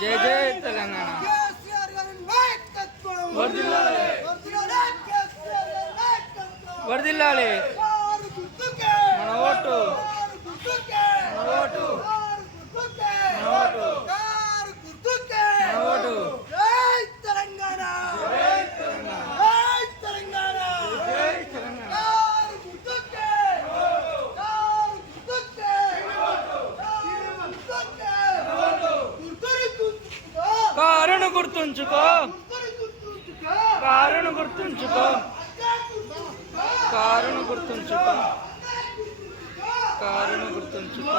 జై జై తెలంగాణ. వర్ధిల్లాలి వర్ధిల్లాలి. మన ఓటు మన ఓటు మన ఓటు మన ఓటు. జై తెలంగాణ జై తెలంగాణ జై తెలంగాణ. కారును గుర్తుంచుకో కారును గుర్తుంచుకో కారును గుర్తుంచుకో కారును గుర్తుంచుకో.